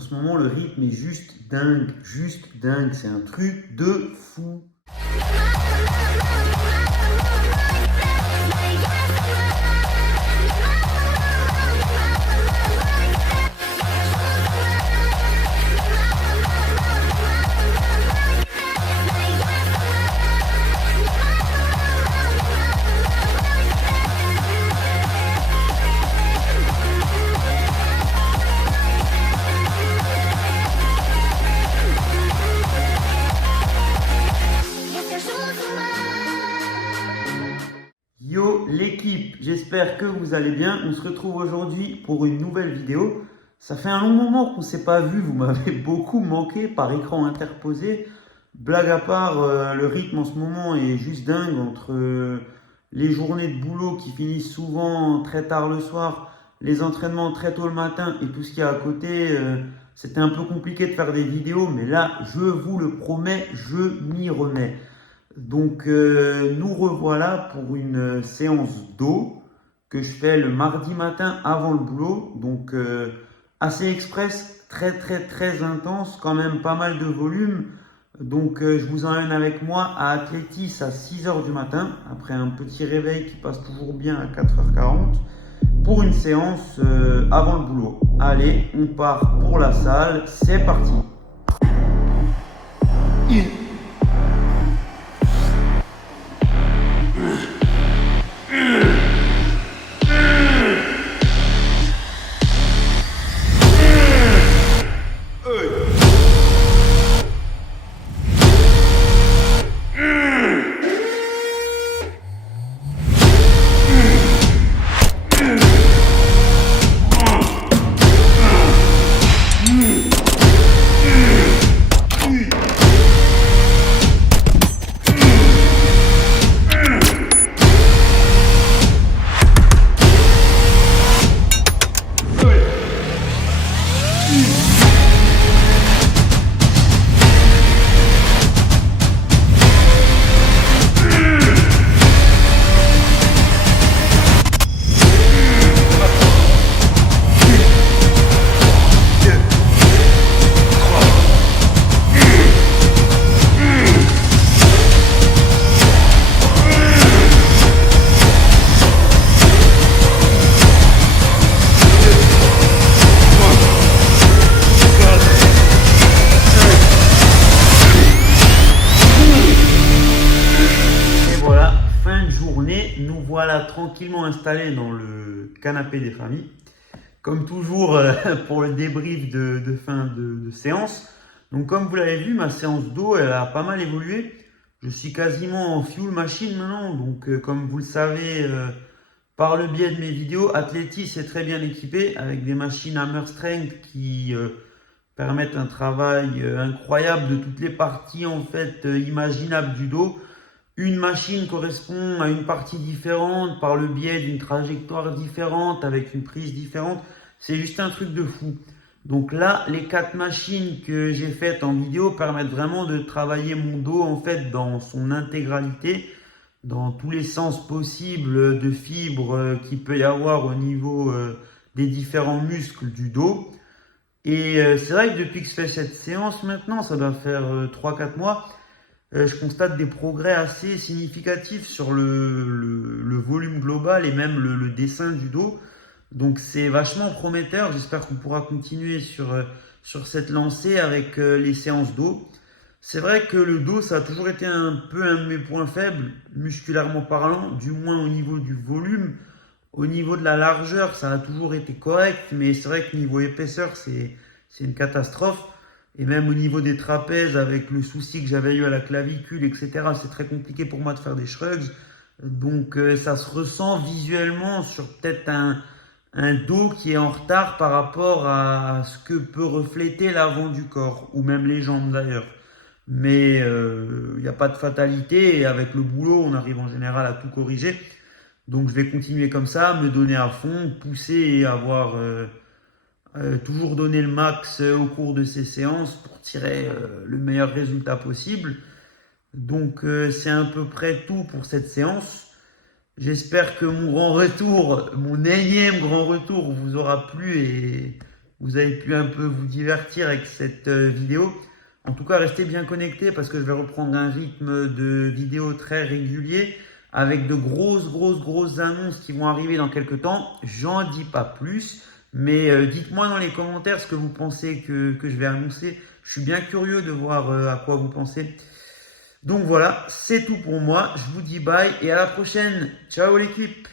En ce moment, le rythme est juste dingue, c'est un truc de fou. Yo l'équipe, j'espère que vous allez bien. On se retrouve aujourd'hui pour une nouvelle vidéo. Ça fait un long moment qu'on ne s'est pas vu, vous m'avez beaucoup manqué par écran interposé. Blague à part, le rythme en ce moment est juste dingue entre les journées de boulot qui finissent souvent très tard le soir, les entraînements très tôt le matin et tout ce qu'il y a à côté. C'était un peu compliqué de faire des vidéos, mais là, je vous le promets, je m'y remets. Donc nous revoilà pour une séance d'eau que je fais le mardi matin avant le boulot. Donc assez express, très intense, quand même pas mal de volume. Donc je vous emmène avec moi à Athlétis à 6 h du matin, après un petit réveil qui passe toujours bien à 4 h 40, pour une séance avant le boulot. Allez, on part pour la salle, c'est parti. Nous voilà tranquillement installés dans le canapé des familles. Comme toujours pour le débrief de fin de séance. Donc comme vous l'avez vu, ma séance d'eau, elle a pas mal évolué. Je suis quasiment en fuel machine maintenant. Donc comme vous le savez, par le biais de mes vidéos, Athlétis est très bien équipé avec des machines Hammer Strength qui permettent un travail incroyable de toutes les parties en fait imaginables du dos. Une machine correspond à une partie différente par le biais d'une trajectoire différente avec une prise différente. C'est juste un truc de fou. Donc là, les 4 machines que j'ai faites en vidéo permettent vraiment de travailler mon dos en fait dans son intégralité, dans tous les sens possibles de fibres qu'il peut y avoir au niveau des différents muscles du dos. Et c'est vrai que depuis que je fais cette séance maintenant, ça doit faire 3-4 mois, je constate des progrès assez significatifs sur le volume global et même le dessin du dos. Donc c'est vachement prometteur. J'espère qu'on pourra continuer sur cette lancée avec les séances dos. C'est vrai que le dos, ça a toujours été un peu un de mes points faibles, musculairement parlant, du moins au niveau du volume. Au niveau de la largeur, ça a toujours été correct, mais c'est vrai que niveau épaisseur, c'est une catastrophe. Et même au niveau des trapèzes, avec le souci que j'avais eu à la clavicule, etc., c'est très compliqué pour moi de faire des shrugs. Donc ça se ressent visuellement sur peut-être un dos qui est en retard par rapport à ce que peut refléter l'avant du corps, ou même les jambes d'ailleurs. Mais il n'y a pas de fatalité, et avec le boulot, on arrive en général à tout corriger. Donc je vais continuer comme ça, me donner à fond, pousser et avoir... toujours donner le max au cours de ces séances pour tirer le meilleur résultat possible. Donc c'est à peu près tout pour cette séance. J'espère que mon grand retour, mon énième grand retour vous aura plu et vous avez pu un peu vous divertir avec cette vidéo. En tout cas, restez bien connectés parce que je vais reprendre un rythme de vidéo très régulier avec de grosses annonces qui vont arriver dans quelques temps. J'en dis pas plus, mais dites-moi dans les commentaires ce que vous pensez que je vais annoncer. Je suis bien curieux de voir à quoi vous pensez. Donc voilà, c'est tout pour moi. Je vous dis bye et à la prochaine. Ciao l'équipe!